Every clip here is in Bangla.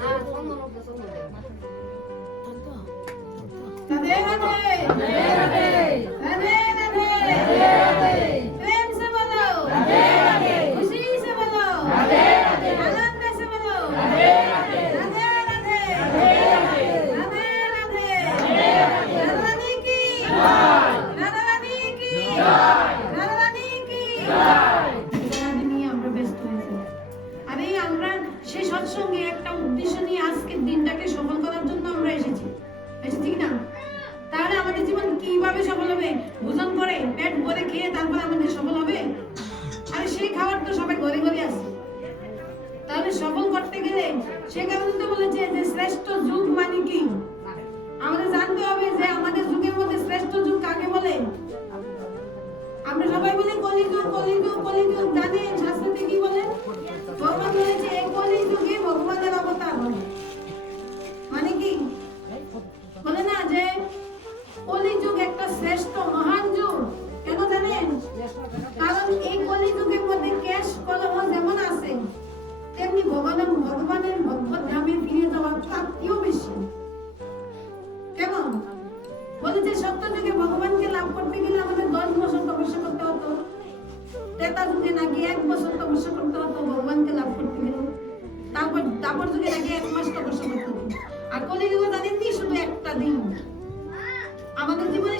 啊，送那么多送的，真的，真的。来来来，来来来。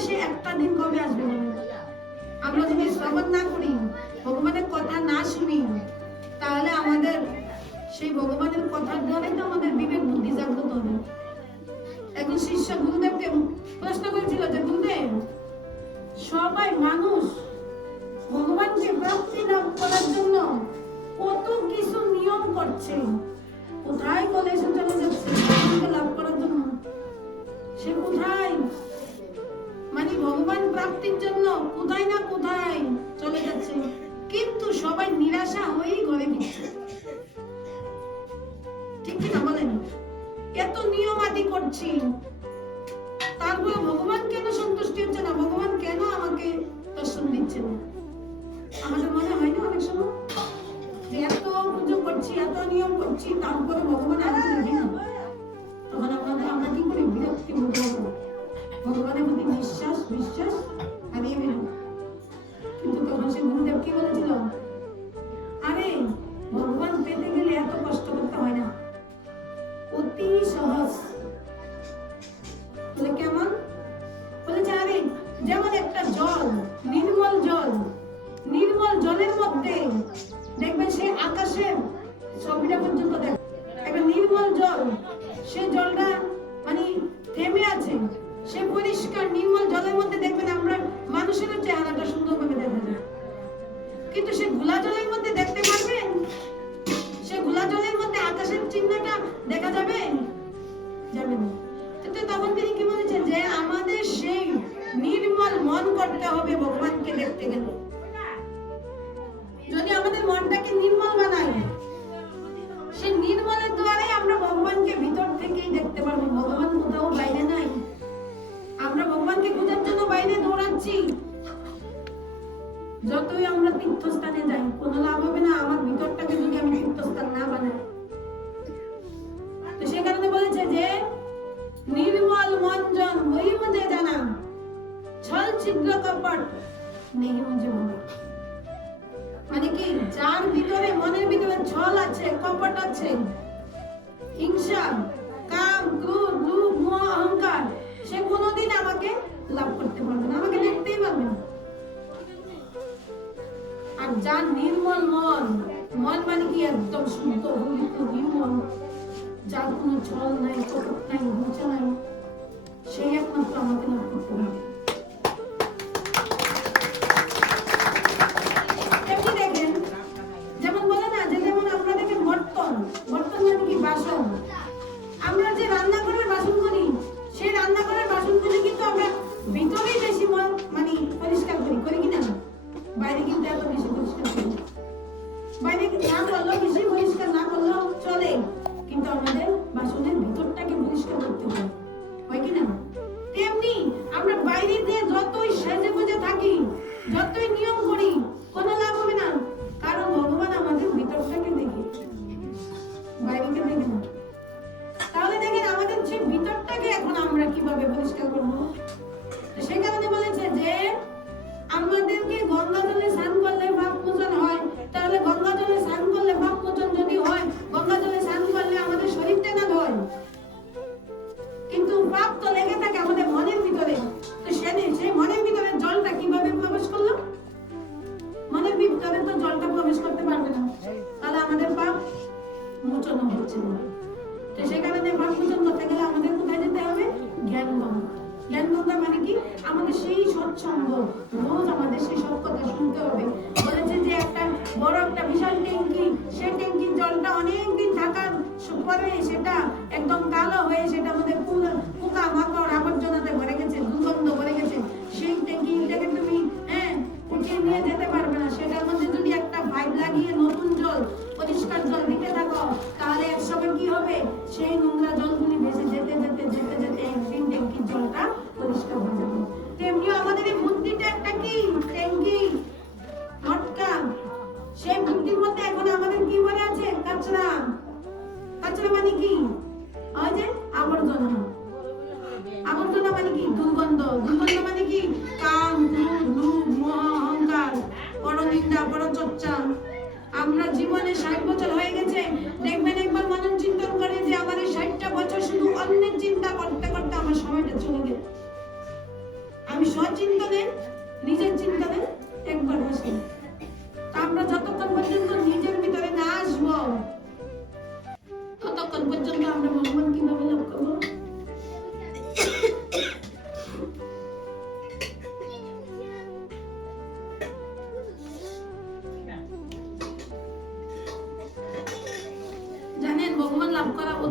সে একটা দিন কবে আসবে? আমরা যদি শ্রবণ না করি, ভগবানের কথা না শুনি, তাহলে আমাদের সেই ভগবানের কথার দ্বারাই তো আমাদের বিবেক বুদ্ধি জাগ্রত হবে। একজন শিষ্য গুরুদেবকে প্রশ্ন করেছিল যে, গুরুদেব, সবাই মানুষ ভগবানকে প্রাপ্তি লাভ করার জন্য কত কিছু নিয়ম করছে? কোথায় কলেজে চলে যাচ্ছে? ভগবানকে লাভ করার জন্য ভগবান প্রাপ্তির জন্য কোথায় না কোথায় চলে যাচ্ছে। কিন্তু সবাই নিরাশা হয়েই ঘরে ফিরছে ঠিক কি না বলেন? এত নিয়ম আদি করছি। তারপরে ভগবান কেন সন্তুষ্টি হচ্ছে না? ভগবান কেন আমাকে দর্শন দিচ্ছে না? আমাদের মনে হয় না অনেক সময়? এত পুজো করছি, এত নিয়ম করছি, তারপরে ভগবান আমাকে তখন আমাদের আমরা কি করি বিরক্তি ভগবানের গুরুদেব কি বলেছিল? আরে, ভগবান পেতে গেলে এত কষ্ট করতে হয় না। অতি সহজ। বলে কেমন? বলেছে, আরে, যেমন একটা জল, নির্মল জল, নির্মল জলের মধ্যে দেখবেন সে আকাশের ছবিটা পর্যন্ত দেখ, একটা নির্মল জল, সে জলটা মানে থেমে আছে, সে পরিষ্কার নির্মল জলের মধ্যে দেখবেন আমরা মানুষের চেহারাটা সুন্দরভাবে দেখা যায়। কিন্তু সে ঘোলা জলের মধ্যে দেখতে পারবেন সে ঘোলা জলের মধ্যে আকাশের চিহ্নটা দেখা যাবে? যাবে না। কিন্তু তখন তিনি কি বলেছেন যে, আমাদের সেই নির্মল মন করতে হবে ভগবানকে দেখতে গেলে। যদি আমাদের মনটাকে নির্মল বানাই সেই নির্মলের দ্বারে আমরা ভগবানকে ভিতর থেকেই দেখতে পারব। ভগবান কোথাও বাইরে নাই। যতই আমরা তীর্থস্থানে যাই, কোনো লাভ হবে না, আমার ভিতরটাকে যদি আমি তীর্থস্থান না বানাই। তো সে কারণে বলেছে যে, নির্মল মঞ্জন ওই মধ্যে জানা ছল ছিদ্র কপট নেই মুঝে মানে কি, যার ভিতরে, মনের ভিতরে ছল আছে, কপট আছে, হিংসা, কাম, ক্রোধ, লোভ, মোহ, অহংকার, সে কোনোদিন আমাকে লাভ করতে পারবে না, আমাকে দেখতেই পারবে না। আর যার নির্মল মন। মন মানে কি? একদম শুদ্ধ পবিত্র নির্মল। যার কোনো জল নাই চোখ নাই, বুঝে নাই। সেই একমাত্র আমাকে লাভ করতে গঙ্গা মানে কি? আমাদের সেই সৎসঙ্গ রোজ আমাদের সেই সৎ কথা শুনতে হবে। বলেছে যে একটা বড় একটা বিশাল ট্যাঙ্কি, সেই ট্যাঙ্কির জলটা অনেকদিন থাকার পরে সেটা একদম কালো হয়ে সেটা আমাদের পোকা মাকড় কাঁচরা মানে কি? যে আবর্জনা। আবর্জনা মানে কি? দুর্গন্ধ। দুর্গন্ধ মানে কি? কাম অহংকার, পরনিন্দা, পরচর্চা। আমরা জীবনে ষাট বছর হয়ে গেছে। দেখবেন একবার মনন চিন্তন করে যে আমার এই ষাটটা বছর শুধু অন্যের চিন্তা করতে করতে আমার সময়টা চলে গেল। আমি সচিন্তনে নিজের চিন্তনে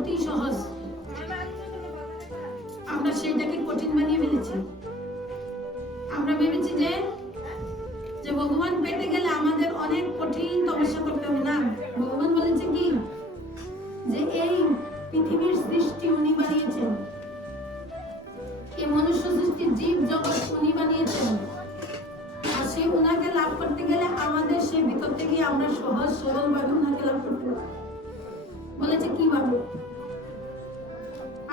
অতি সহজ। আমরা সেইটাকে কঠিন বানিয়ে ফেলেছি। আমরা ভেবেছি যে যে ভগবান পেতে গেলে আমাদের অনেক কঠিন তপস্যা করতে হবে। না, ভগবান বলেছে কি? যে এই পৃথিবীর সৃষ্টি উনি বানিয়েছেন। এই মনুষ্য সৃষ্টি জীব জগৎ উনি বানিয়েছেন। আর সেই উনাকে লাভ করতে গেলে আমাদের সেই ভিতর থেকে আমরা সহজ, সরল ভাবে উনাকে লাভ করতে বলেছে কি ভাবে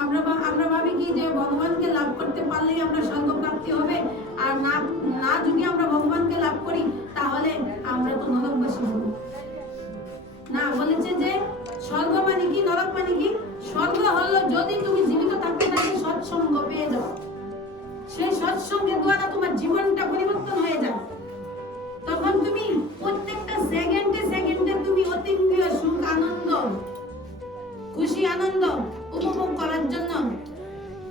আমরা আমরা ভাবি কি যে ভগবানকে লাভ করতে পারলেই আমরা স্বর্গ হবে, আর না না যদি আমরা ভগবানকে লাভ করি, তাহলে আমরা তো নরকবাসী হব। না, বলেছে যে স্বর্গ মানে কি, নরক মানে কি? স্বর্গ হলো যদি তুমি জীবিত থাকতে থাকতে সৎসঙ্গ পেয়ে যাও। সেই সৎসঙ্গের দ্বারা তোমার জীবনটা পরিবর্তন হয়ে যায়। তখন তুমি প্রত্যেকটা সেকেন্ডে সেকেন্ডে তুমি অতীন্দ্রিয় সুখ, আনন্দ, খুশি, আনন্দ উপভোগ করার জন্য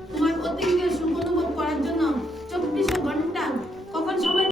তোমার অতীন্দ্রিয় সুখ